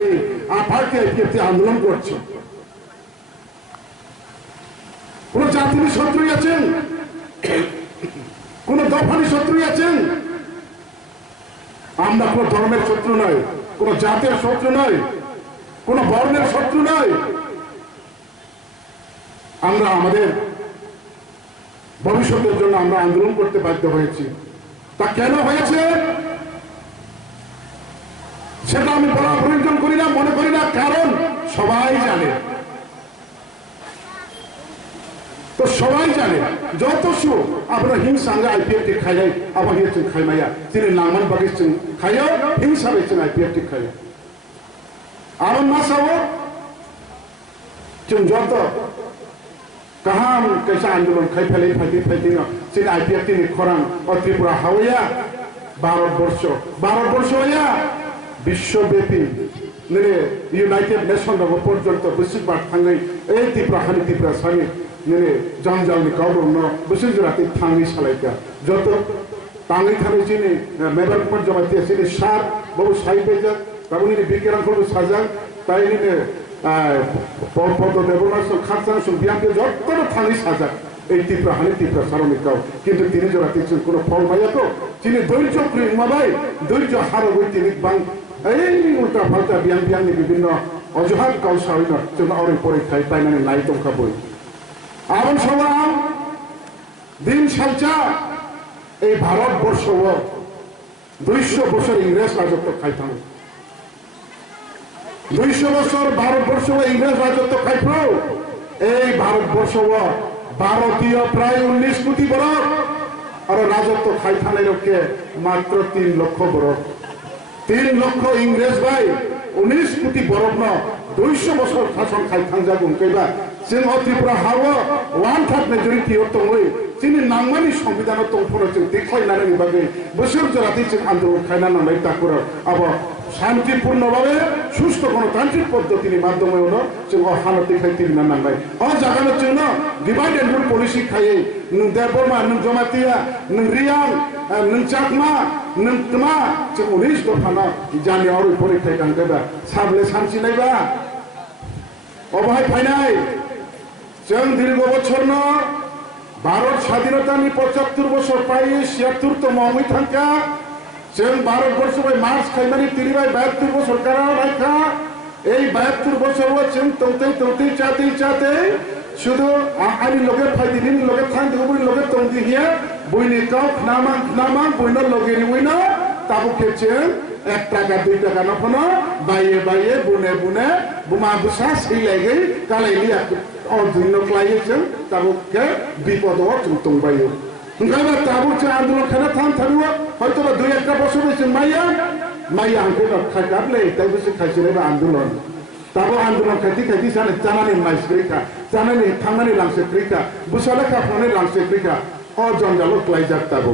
আপাকে আইপিএফটি আন্দোলন করছে। কোন জাতির শত্রুই আছেন, কোন দফানি শত্রুই আছেন? আমরা কোন ধর্মের শত্রু নয়, কোন জাতের শত্রু নয়, কোন বর্ণের শত্রু নয়। আমরা আমাদের ভবিষ্যতের জন্য আমরা আন্দোলন করতে বাধ্য হয়েছি। তা কেন হয়েছে সেটা আমি বলার প্রয়োজন করি না, মনে করি না, কারণ সবাই জানে। তো সবাই জানে যত সু আপনার হিংসাঙ্গে আইপিএফটি খাইয়াই আবার হিয়েছেন খাইমাইয়া তিনি নামান বাগিয়েছেন খাইয়াও হিংসা বেছেন আইপিএফটি খাইয়া আমার মাসাও जों যত কাহাম कैसा आंदोलन खाई फैले फाइते फाइते जों आईपीएफटी खरां त्रिपुरा हावैया भारतवर्ष हया विश्वव्यापी नैरे इउनाइटेड नेशन पर्यंत बेसेबां थाङै এই त्रिपुरा हानि त्रिपुरा सानि नैरे जंजालनि गावनो बोसोर जोराते थाङै सालायगा যত थाङै थाङै जोंनि मेबर पन्जाबाति जोंनि सार बहु साइबायजा गावनि बिगियानफोरखौ साजा ताइनिनो পদ দেবনাশ খারসান সুবিয়াকে যতটা থানি সাজা এই তীব্র হানি তীব্র সারণিকাও কিন্তু তিনি যারা তিনজন কোনো ফল পাইয়া তো তিনি ধৈর্য মাবাই ধৈর্য হারো বই তিনি বাং এই উল্টা পাল্টা বিয়াংনি বিভিন্ন অজুহাত কাউসারিনার জন্য অনেক পরীক্ষায় পাইনানি নাই দংখা বই আবন সবাই দিন সালচা এই ভারতবর্ষ 200 বছর ইংরেজ রাজত্ব খাইতাম 200 বছর ভারতবর্ষ ইংরেজ রাজত্ব খাইল এই ভারতবর্ষ ভারতীয় প্রায় 19 কোটি বরফ আর রাজত্ব খাইথানের লোকে মাত্র 3 লক্ষ বরফ 3 লক্ষ ইংরেজ ভাই 19 কোটি বরফ ন 200 বছর শাসন খাইথান যাগুন কইবা जों त्रिपुरा हावा 1/3 मेजरिटी दंलै जोंनि नांमानि संविधान दंफोराव जों देखायनानै बागै बोसोर जोराते जों आन्दोलन खायना नांनाय ताकुर अब शान्तिपूर्णभावे सुस्थ गणतान्त्रिक पद्धतिनि माध्यमेवनो जों हालत देखायथिना नांनाय जागानो जोंनो डिवाइड एन्ड रुल पलिसि खायै नों देबरमा नों जमातिया नों रियां नों चाकमा नों तमा जों 19 दफाना जानुवारि परीक्षा गांगोबा साबले सानसिनायबा अबहाय फायनाय जों दीर्घ बछर भारत स्वाधीनता 75 बछर पाई 76तम हमै थांखा जों भारतवर्ष मार्च खाइमानि 72 बछर कारा राखा এই 72 বছর जों तंते चाते शुधु आनि लगे फाइदिनि लगे थांदि उबुनि लगे तंदि हिया बयनि काव नामा बयनो लगे रिवइनो ताबु खेचें 1 টাকা 2 টাকা नफनो बाये बुने बुमा बुसा सैलायगै कालायलिया অর্জন্য ক্লাইয়েছেন তাবুকে বিপদ তুংবাইও ওখানে তাবুকে আন্দোলন খানা থাম থাকবো হয়তো 2-1 বছর হয়েছে মাইয়া আন্দোলন খাইলে তাই বসে খাইছিলেন আন্দোলন তাবো আন্দোলন খাইতে জানানি মাইসক্রিকা জানানি থামানি লাংসে ক্রিকা বুসালে কাফানি লাংসে ক্রিকা জঞ্জাল ক্লাইজাক তাবো